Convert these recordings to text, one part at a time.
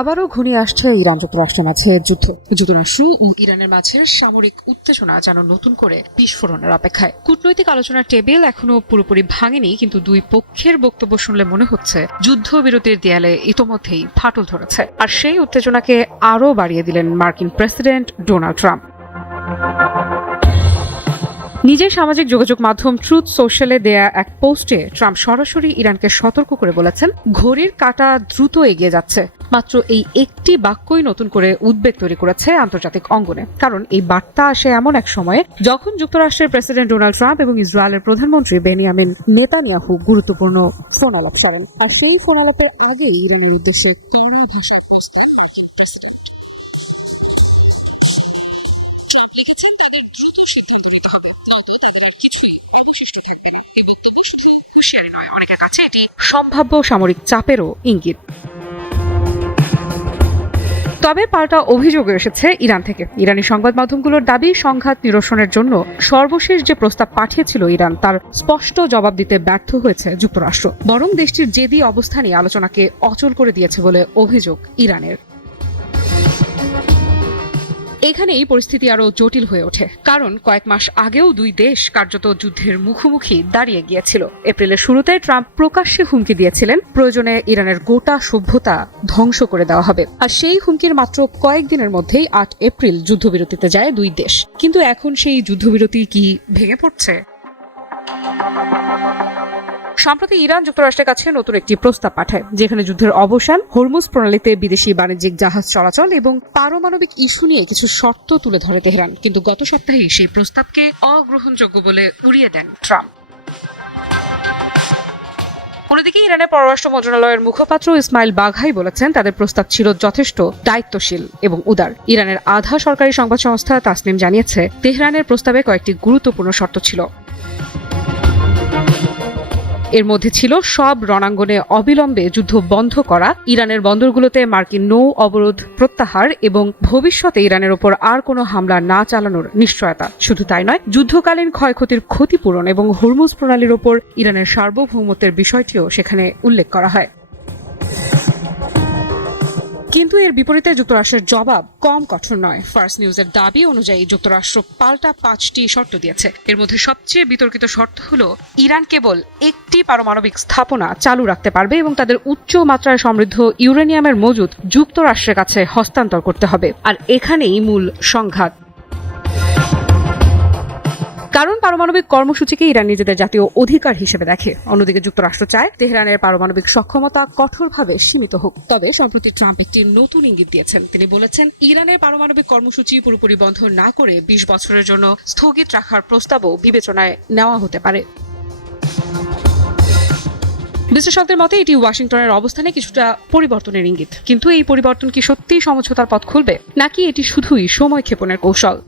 আবারও ঘনিয়ে আসছে ইরান যুক্তরাষ্ট্রের মাঝে যুদ্ধ। যুক্তরাষ্ট্র ও ইরানের মাঝে সামরিক উত্তেজনা যেন নতুন করে বিস্ফোরণের অপেক্ষায়। কূটনৈতিক আলোচনার টেবিল এখনো পুরোপুরি ভাঙেনি, কিন্তু দুই পক্ষের বক্তব্য শুনলে মনে হচ্ছে যুদ্ধবিরতির দেয়ালে ইতোমধ্যেই ফাটল ধরেছে। আর সেই উত্তেজনাকে আরও বাড়িয়ে দিলেন মার্কিন প্রেসিডেন্ট ডোনাল্ড ট্রাম্প। নিজের সামাজিক যোগাযোগ মাধ্যম ট্রুথ সোশ্যালে দেয়া এক পোস্টে ট্রাম্প সরাসরি ইরানকে সতর্ক করে বলেছেন, ঘড়ির কাঁটা দ্রুত এগিয়ে যাচ্ছে। মাত্র এই একটি বাক্যই নতুন করে উদ্বেগ তৈরি করেছে আন্তর্জাতিক অঙ্গনে, কারণ এই বার্তা আসে এমন এক সময়ে যখন যুক্তরাষ্ট্রের প্রেসিডেন্ট ডোনাল্ড ট্রাম্প এবং ইসরায়েলের প্রধানমন্ত্রী বেনিয়ামিন নেতানিয়াহু গুরুত্বপূর্ণ ফোন আলাপ সারেন। আর সেই ফোন আলাপের আগে ইরানের উদ্দেশ্যে কড়া ভাষায় প্রস্তাব প্রেসিডেন্ট লিখেছেন, তাদের দ্রুত সিদ্ধান্ত নিতে হবে, নয়তো তাদের আর কিছুই অবশিষ্ট থাকবে না। এই বক্তব্য শুধু হুঁশিয়ারি নয়, অনেকের কাছে এটি সম্ভাব্য সামরিক চাপেরও ইঙ্গিত। তবে পাল্টা অভিযোগ এসেছে ইরান থেকে। ইরানি সংবাদ মাধ্যমগুলোর দাবি, সংঘাত নিরসনের জন্য সর্বশেষ যে প্রস্তাব পাঠিয়েছিল ইরান, তার স্পষ্ট জবাব দিতে ব্যর্থ হয়েছে যুক্তরাষ্ট্র। বরং দেশটির জেদি অবস্থানই আলোচনাকে অচল করে দিয়েছে বলে অভিযোগ ইরানের। এখানেই পরিস্থিতি আরো জটিল হয়ে ওঠে, কারণ কয়েক মাস আগেও দুই দেশ কার্যত যুদ্ধের মুখোমুখি দাঁড়িয়ে গিয়েছিল। এপ্রিলের শুরুতে ট্রাম্প প্রকাশ্যে হুমকি দিয়েছিলেন, প্রয়োজনে ইরানের গোটা সভ্যতা ধ্বংস করে দেওয়া হবে। আর সেই হুমকির মাত্র কয়েকদিনের মধ্যেই ৮ এপ্রিল যুদ্ধবিরতিতে যায় দুই দেশ। কিন্তু এখন সেই যুদ্ধবিরতি কি ভেঙে পড়ছে? সম্প্রতি ইরান যুক্তরাষ্ট্রের কাছে নতুন একটি প্রস্তাব পাঠায়, যেখানে যুদ্ধের অবসান, হরমুজ প্রণালীতে বিদেশি বাণিজ্যিক জাহাজ চলাচল এবং পারমাণবিক ইস্যু নিয়ে কিছু শর্ত তুলে ধরে তেহরান। কিন্তু গত সপ্তাহে সেই প্রস্তাবকে অগ্রহণযোগ্য বলে উড়িয়ে দেন ট্রাম্প। অন্যদিকে ইরানের পররাষ্ট্র মন্ত্রণালয়ের মুখপাত্র ইসমাইল বাঘাই বলেছেন, তাদের প্রস্তাব ছিল যথেষ্ট দায়িত্বশীল এবং উদার। ইরানের আধা সরকারি সংবাদ সংস্থা তাসনিম জানিয়েছে, তেহরানের প্রস্তাবে কয়েকটি গুরুত্বপূর্ণ শর্ত ছিল। এর মধ্যে ছিল সব রণাঙ্গনে অবিলম্বে যুদ্ধ বন্ধ করা, ইরানের বন্দরগুলোতে মার্কিন নৌ অবরোধ প্রত্যাহার এবং ভবিষ্যতে ইরানের ওপর আর কোনো হামলা না চালানোর নিশ্চয়তা। শুধু তাই নয়, যুদ্ধকালীন ক্ষয়ক্ষতির ক্ষতিপূরণ এবং হরমুজ প্রণালীর ওপর ইরানের সার্বভৌমত্বের বিষয়টিও সেখানে উল্লেখ করা হয়। কিন্তু এর বিপরীতে যুক্তরাষ্ট্রের জবাব কম কঠোর নয়। ফার্স্ট নিউজের দাবি অনুযায়ী যুক্তরাষ্ট্র পাল্টা 5টি শর্ত দিয়েছে। এর মধ্যে সবচেয়ে বিতর্কিত শর্ত হলো, ইরান কেবল একটি পারমাণবিক স্থাপনা চালু রাখতে পারবে এবং তাদের উচ্চ মাত্রায় সমৃদ্ধ ইউরেনিয়ামের মজুদ যুক্তরাষ্ট্রের কাছে হস্তান্তর করতে হবে। আর এখানেই মূল সংঘাত, কারণ পারমাণবিক কর্মসূচিকে ইরান নিজেদের জাতীয় অধিকার হিসেবে দেখে। অন্যদিকে যুক্তরাষ্ট্র চায় তেহরানের পারমাণবিক সক্ষমতা কঠোরভাবে সীমিত হোক। তবে সম্প্রতি ট্রাম্প একটি নতুন ইঙ্গিত দিয়েছেন। তিনি বলেছেন, ইরানের পারমাণবিক কর্মসূচি পুরোপুরি বন্ধ না করে 20 বছরের জন্য স্থগিত রাখার প্রস্তাবও বিবেচনায় নেওয়া হতে পারে। বিশ্লেষকদের মতে এটি ওয়াশিংটনের অবস্থানে কিছুটা পরিবর্তনের ইঙ্গিত। কিন্তু এই পরিবর্তন কি সত্যিই সমঝোতার পথ খুলবে, নাকি এটি শুধুই সময় ক্ষেপণের কৌশল?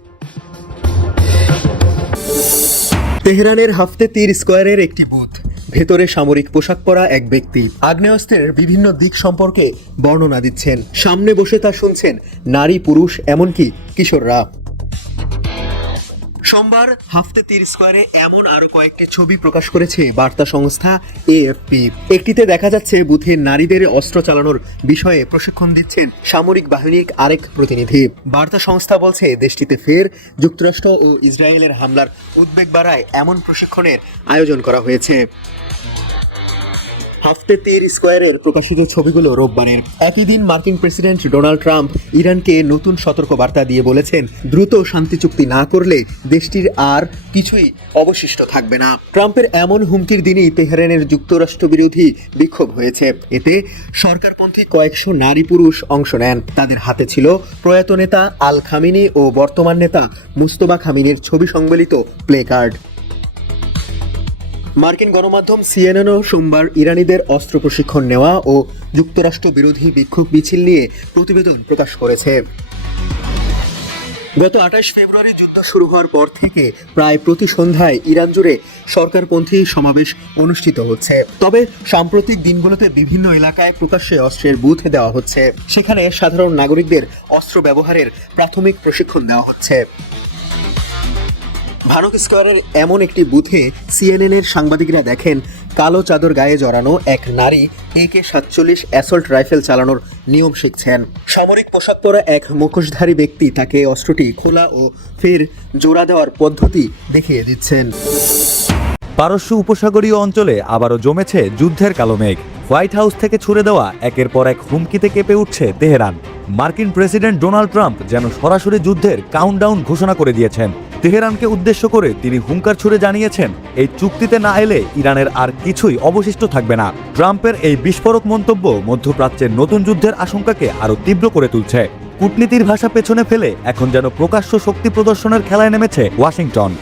তেহরানের হাফতে তীর স্কোয়ারের একটি বুথ, ভেতরে সামরিক পোশাক পরা এক ব্যক্তি আগ্নেয়াস্ত্রের বিভিন্ন দিক সম্পর্কে বর্ণনা দিচ্ছেন। সামনে বসে তা শুনছেন নারী, পুরুষ, এমনকি কিশোররা। সোমবার হাফতে তীর স্কোয়ারে এমন আরো কয়েকটি ছবি প্রকাশ করেছে বার্তা সংস্থা এএফপি। একটিতে দেখা যাচ্ছে বুথে নারীদের অস্ত্র চালানোর বিষয়ে প্রশিক্ষণ দিচ্ছেন সামরিক বাহিনীর আরেক প্রতিনিধি। বার্তা সংস্থা বলছে, দেশটিতে ফের যুক্তরাষ্ট্র ও ইসরায়েলের হামলার উদ্বেগ বাড়ায় এমন প্রশিক্ষণের আয়োজন করা হয়েছে। হাফতে তীর স্কোয়ারের প্রকাশিত ছবিগুলো রোববারের। একই দিন মার্কিন প্রেসিডেন্ট ডোনাল্ড ট্রাম্প ইরানকে নতুন সতর্কবার্তা দিয়ে বলেছেন, দ্রুত শান্তি চুক্তি না করলে দেশটির আর কিছুই অবশিষ্ট থাকবে না। ট্রাম্পের এমন হুমকির দিনেই তেহরানের যুক্তরাষ্ট্র বিরোধী বিক্ষোভ হয়েছে। এতে সরকারপন্থী কয়েকশো নারী পুরুষ অংশ নেন। তাদের হাতে ছিল প্রয়াত নেতা আল খামিনি ও বর্তমান নেতা মুস্তফা খামিনির ছবি সংবলিত প্লে কার্ড। মার্কিন গণমাধ্যম সিএনএনও সোমবার ইরানিদের অস্ত্র প্রশিক্ষণ নেওয়া ও যুক্তরাষ্ট্র বিরোধী বিক্ষোভ মিছিল নিয়ে প্রতিবেদন প্রকাশ করেছে। গত 28 ফেব্রুয়ারি যুদ্ধ শুরু হওয়ার পর থেকে প্রায় প্রতি সন্ধ্যায় ইরান জুড়ে সরকারপন্থী সমাবেশ অনুষ্ঠিত হচ্ছে। তবে সাম্প্রতিক দিনগুলোতে বিভিন্ন এলাকায় প্রকাশ্যে অস্ত্রের বুথ দেওয়া হচ্ছে। সেখানে সাধারণ নাগরিকদের অস্ত্র ব্যবহারের প্রাথমিক প্রশিক্ষণ দেওয়া হচ্ছে। ভানুক স্কোয়ারের এমন একটি বুথে সিএনএনের সাংবাদিকরা দেখেন কালো চাদর গায়ে জড়ানো এক নারী AK-47 অ্যাসল্ট রাইফেল চালানোর নিয়ম শিখছেন। সামরিক পোশাক পরা এক মুখোশধারী ব্যক্তি তাকে অস্ত্রটি খোলা ও ফের জোড়া দেওয়ার পদ্ধতি দেখিয়ে দিচ্ছেন। পারস্য উপসাগরীয় অঞ্চলে আবারও জমেছে যুদ্ধের কালো মেঘ। হোয়াইট হাউস থেকে ছুড়ে দেওয়া একের পর এক হুমকিতে কেঁপে উঠছে তেহরান। মার্কিন প্রেসিডেন্ট ডোনাল্ড ট্রাম্প যেন সরাসরি যুদ্ধের কাউন্টডাউন ঘোষণা করে দিয়েছেন। তেহরানকে উদ্দেশ্য করে তিনি হুঙ্কার ছুড়ে জানিয়েছেন, এই চুক্তিতে না এলে ইরানের আর কিছুই অবশিষ্ট থাকবে না। ট্রাম্পের এই বিস্ফোরক মন্তব্য মধ্যপ্রাচ্যের নতুন যুদ্ধের আশঙ্কাকে আরও তীব্র করে তুলছে। কূটনীতির ভাষা পেছনে ফেলে এখন যেন প্রকাশ্য শক্তি প্রদর্শনের খেলায় নেমেছে ওয়াশিংটন।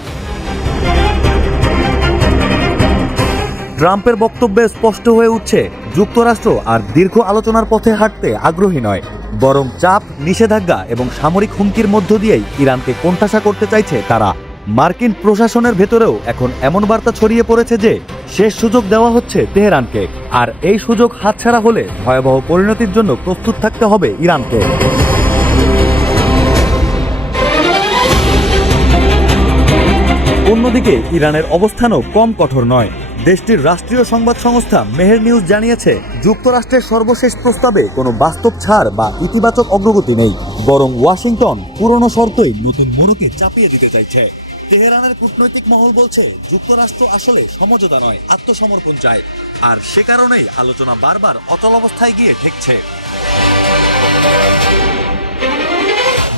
ট্রাম্পের বক্তব্যে স্পষ্ট হয়ে উঠছে, যুক্তরাষ্ট্র আর দীর্ঘ আলোচনার পথে হাঁটতে আগ্রহী নয়, বরং চাপ, নিষেধাজ্ঞা এবং সামরিক হুমকির মধ্য দিয়েই ইরানকে কোণঠাসা করতে চাইছে তারা। মার্কিন প্রশাসনের ভেতরেও এখন এমন বার্তা ছড়িয়ে পড়েছে যে শেষ সুযোগ দেওয়া হচ্ছে তেহরানকে, আর এই সুযোগ হাতছাড়া হলে ভয়াবহ পরিণতির জন্য প্রস্তুত থাকতে হবে ইরানকে। অন্যদিকে ইরানের অবস্থানও কম কঠোর নয়। দেশটির রাষ্ট্রীয় সংবাদ সংস্থা মেহের নিউজ জানিয়েছে, যুক্তরাষ্ট্রের সর্বশেষ প্রস্তাবে কোনো বাস্তব ছাড় বা ইতিবাচক অগ্রগতি নেই, বরং ওয়াশিংটন পুরনো শর্তই নতুন মোড়কে চাপিয়ে দিতে চাইছে। তেহরানের কূটনৈতিক মহল বলছে, যুক্তরাষ্ট্র আসলে সমঝোতা নয়, আত্মসমর্পণ চায়, আর সে কারণেই আলোচনা বারবার অচল অবস্থায় গিয়ে ঠেকছে।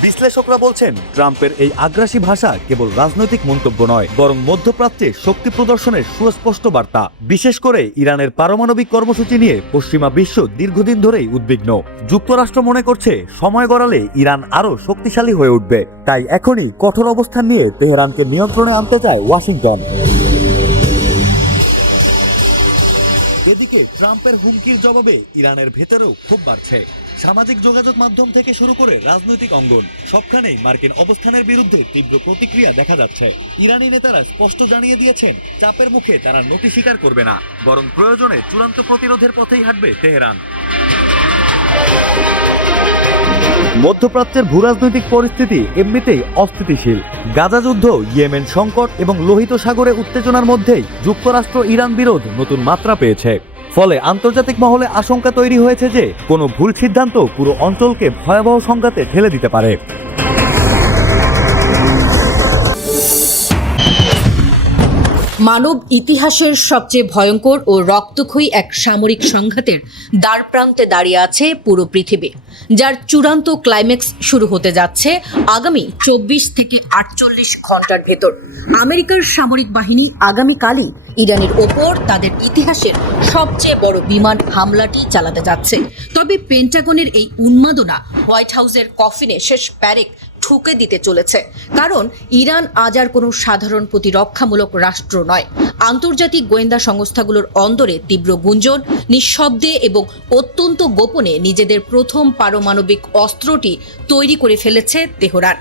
বিশ্লেষকরা বলছেন, ট্রাম্পের এই আগ্রাসী ভাষা কেবল রাজনৈতিক মন্তব্য নয়, বরং মধ্যপ্রাচ্যে শক্তি প্রদর্শনের সুস্পষ্ট বার্তা। বিশেষ করে ইরানের পারমাণবিক কর্মসূচি নিয়ে পশ্চিমা বিশ্ব দীর্ঘদিন ধরেই উদ্বিগ্ন। যুক্তরাষ্ট্র মনে করছে, সময় গড়ালে ইরান আরও শক্তিশালী হয়ে উঠবে, তাই এখনই কঠোর অবস্থান নিয়ে তেহরানকে নিয়ন্ত্রণে আনতে চায় ওয়াশিংটন। এদিকে ট্রাম্পের হুমকির জবাবে ইরানের ভেতরেও ক্ষোভ বাড়ছে। সামাজিক যোগাযোগ মাধ্যম থেকে শুরু করে রাজনৈতিক অঙ্গন, সবখানেই মার্কিন অবস্থানের বিরুদ্ধে তীব্র প্রতিক্রিয়া দেখা যাচ্ছে। ইরানি নেতারা স্পষ্ট জানিয়ে দিয়েছেন, চাপের মুখে তারা নতি স্বীকার করবে না, বরং প্রয়োজনে চূড়ান্ত প্রতিরোধের পথেই হাঁটবে তেহরান। মধ্যপ্রাচ্যের ভূরাজনৈতিক পরিস্থিতি এমনিতেই অস্থিতিশীল। গাজা যুদ্ধ, ইয়েমেন সংকট এবং লোহিত সাগরে উত্তেজনার মধ্যেই যুক্তরাষ্ট্র ইরান বিরোধ নতুন মাত্রা পেয়েছে। ফলে আন্তর্জাতিক মহলে আশঙ্কা তৈরি হয়েছে যে কোনো ভুল সিদ্ধান্ত পুরো অঞ্চলকে ভয়াবহ সংঘাতে ঠেলে দিতে পারে। মানব ইতিহাসের সবচেয়ে ভয়ঙ্কর ও রক্তক্ষয়ী এক সামরিক সংঘাতের দ্বারপ্রান্তে দাঁড়িয়ে আছে পুরো পৃথিবী, যার চূড়ান্ত ক্লাইম্যাক্স শুরু হতে যাচ্ছে আগামী 24 থেকে 48 ঘন্টার ভেতর। আমেরিকার সামরিক বাহিনী আগামীকালই ইরানের ওপর তাদের ইতিহাসের সবচেয়ে বড় বিমান হামলাটি চালাতে যাচ্ছে। তবে পেন্টাগনের এই উন্মাদনা হোয়াইট হাউসের কফিনে শেষ প্যারেক ঠুকে দিতে চলেছে, কারণ ইরান আজ আর কোনো সাধারণ প্রতিরক্ষামূলক রাষ্ট্র নয়। আন্তর্জাতিক গোয়েন্দা সংস্থাগুলোর অন্দরে তীব্র গুঞ্জন, নিঃশব্দে এবং অত্যন্ত গোপনে নিজেদের প্রথম পারমাণবিক অস্ত্রটি তৈরি করে ফেলেছে তেহরান।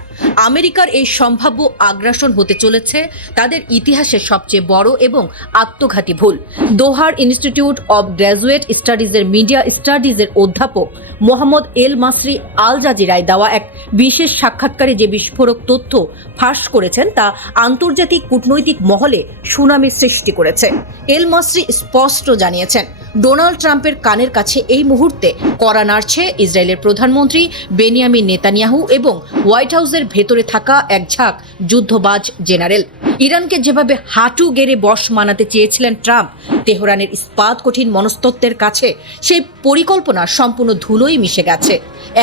আমেরিকার এই সম্ভাব্য আগ্রাসন হতে চলেছে তাদের ইতিহাসের সবচেয়ে বড় এবং আত্মঘাতী ভুল। দোহার ইনস্টিটিউট অব গ্র্যাজুয়েট স্টাডিজের মিডিয়া স্টাডিজের অধ্যাপক মোহাম্মদ এল মাসরি আল জাজিরায় দেওয়া এক বিশেষ সাক্ষাৎকারে যে বিস্ফোরক তথ্য ফাঁস করেছেন তা আন্তর্জাতিক কূটনৈতিক মহলে সুনামি সৃষ্টি করেছে। এল মাসরি স্পষ্ট জানিয়েছেন, ডোনাল্ড ট্রাম্পের কানের কাছে এই মুহূর্তে কড়া নাড়ছে ইসরায়েলের প্রধানমন্ত্রী বেনিয়ামিন নেতানিয়াহু এবং হোয়াইট হাউসের ভেতরে থাকা এক ঝাঁক যুদ্ধবাজ জেনারেল। ইরানকে যেভাবে হাঁটু গেড়ে বশ মানাতে চেয়েছিলেন ট্রাম্প, তেহরানের ইস্পাত কঠিন মনস্তত্ত্বের কাছে সেই পরিকল্পনা সম্পূর্ণ ধুলোই মিশে গেছে।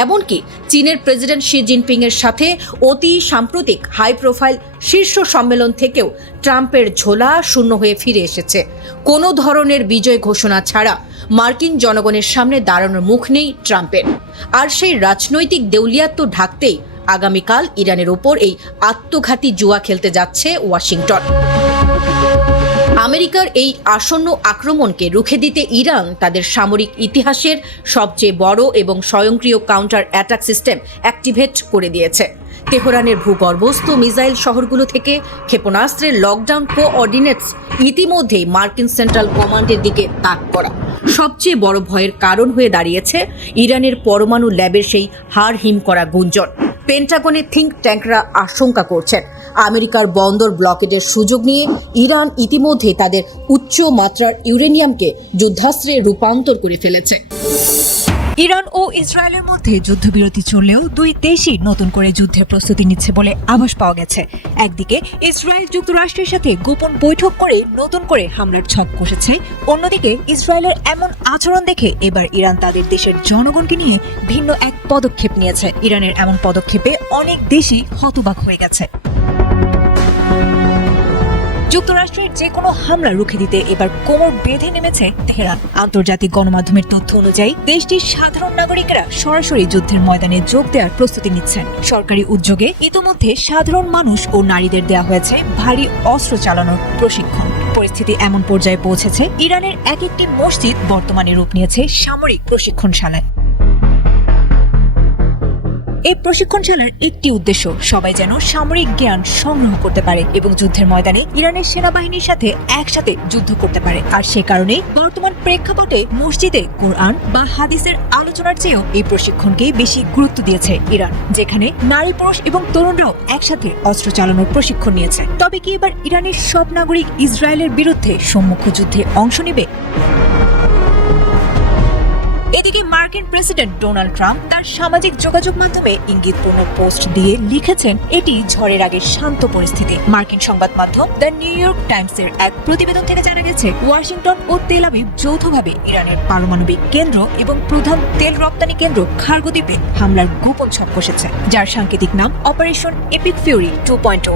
এমনকি চীনের প্রেসিডেন্ট শি জিনপিং এর সাথে অতি সাম্প্রতিক হাই প্রোফাইল শীর্ষ সম্মেলন থেকেও ট্রাম্পের ঝোলা শূন্য হয়ে ফিরে এসেছে। কোনো ধরনের বিজয় ঘোষণা ছাড়া মার্কিন জনগণের সামনে দাঁড়ানোর মুখ নেই ট্রাম্পের। আর সেই রাজনৈতিক দেউলিয়াত্ব ঢাকতেই আগামীকাল ইরানের ওপর এই আত্মঘাতী জুয়া খেলতে যাচ্ছে ওয়াশিংটন। আমেরিকার এই আসন্ন আক্রমণকে রুখে দিতে ইরান তাদের সামরিক ইতিহাসের সবচেয়ে বড় এবং স্বয়ংক্রিয় কাউন্টার অ্যাটাক সিস্টেম অ্যাক্টিভেট করে দিয়েছে। তেহরানের ভূগর্ভস্থ মিসাইল শহরগুলো থেকে ক্ষেপণাস্ত্রের লকডাউন কোঅর্ডিনেটস ইতিমধ্যেই মার্কিন সেন্ট্রাল কমান্ডের দিকে তাক করা। সবচেয়ে বড় ভয়ের কারণ হয়ে দাঁড়িয়েছে ইরানের পরমাণু ল্যাবের সেই হাড় হিম করা গুঞ্জন। পেন্টাগনের থিঙ্ক ট্যাঙ্করা আশঙ্কা করছেন, আমেরিকার বন্দর ব্লকেডের সুযোগ নিয়ে ইরান ইতিমধ্যে তাদের উচ্চ মাত্রার ইউরেনিয়ামকে যুদ্ধাস্ত্রে রূপান্তর করে ফেলেছে। ইরান ও ইসরায়েলের মধ্যে যুদ্ধবিরতি চললেও দুই দেশই নতুন করে যুদ্ধের প্রস্তুতি নিচ্ছে বলে আভাস পাওয়া গেছে। একদিকে ইসরায়েল যুক্তরাষ্ট্রের সাথে গোপন বৈঠক করে নতুন করে হামলার ছক কষেছে, অন্যদিকে ইসরায়েলের এমন আচরণ দেখে এবার ইরান তাদের দেশের জনগণকে নিয়ে ভিন্ন এক পদক্ষেপ নিয়েছে। ইরানের এমন পদক্ষেপে অনেক দেশই হতবাক হয়ে গেছে। যুক্তরাষ্ট্রের যে কোনো হামলা রুখে দিতে এবার কোমর বেঁধে নেমেছে তেহরান। আন্তর্জাতিক গণমাধ্যমের তথ্য অনুযায়ী দেশটির সাধারণ নাগরিকেরা সরাসরি যুদ্ধের ময়দানে যোগ দেওয়ার প্রস্তুতি নিচ্ছেন। সরকারি উদ্যোগে ইতোমধ্যে সাধারণ মানুষ ও নারীদের দেওয়া হয়েছে ভারী অস্ত্র চালানোর প্রশিক্ষণ। পরিস্থিতি এমন পর্যায়ে পৌঁছেছে, ইরানের এক একটি মসজিদ বর্তমানে রূপ নিয়েছে সামরিক প্রশিক্ষণশালায়। এই প্রশিক্ষণশালার একটি উদ্দেশ্য সবাই যেন সামরিক জ্ঞান সংগ্রহ করতে পারে এবং যুদ্ধের ময়দানে ইরানের সেনাবাহিনীর সাথে একসাথে যুদ্ধ করতে পারে। আর সে কারণে বর্তমান প্রেক্ষাপটে মসজিদে কোরআন বা হাদিসের আলোচনার চেয়েও এই প্রশিক্ষণকে বেশি গুরুত্ব দিয়েছে ইরান, যেখানে নারী, পুরুষ এবং তরুণরাও একসাথে অস্ত্র চালানোর প্রশিক্ষণ নিয়েছে। তবে কি এবার ইরানের সব নাগরিক ইসরায়েলের বিরুদ্ধে সম্মুখ যুদ্ধে অংশ নেবে? এদিকে মার্কিন প্রেসিডেন্ট ডোনাল্ড ট্রাম্প তার সামাজিক যোগাযোগ মাধ্যমে ইঙ্গিতপূর্ণ পোস্ট দিয়ে লিখেছেন, এটি ঝড়ের আগে শান্ত পরিস্থিতি। মার্কিন সংবাদ মাধ্যম দ্য নিউ ইয়র্ক টাইমসের এক প্রতিবেদন থেকে জানা গেছে, ওয়াশিংটন ও তেল আবিব যৌথভাবে ইরানের পারমাণবিক কেন্দ্র এবং প্রধান তেল রপ্তানি কেন্দ্র খার্গো দ্বীপে হামলার গোপন ছক কষেছে, যার সাংকেতিক নাম অপারেশন এপিক ফিউরি 2.0।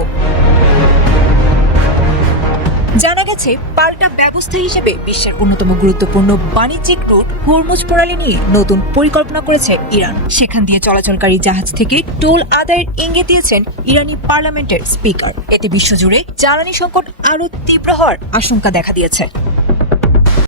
জানা গেছে, পাল্টা ব্যবস্থা হিসেবে বিশ্বের অন্যতম গুরুত্বপূর্ণ বাণিজ্যিক রুট হরমুজ প্রণালী নিয়ে নতুন পরিকল্পনা করেছে ইরান। সেখান দিয়ে চলাচলকারী জাহাজ থেকে টোল আদায়ের ইঙ্গিত দিয়েছেন ইরানি পার্লামেন্টের স্পিকার। এতে বিশ্বজুড়ে জ্বালানি সংকট আরও তীব্র হওয়ার আশঙ্কা দেখা দিয়েছে।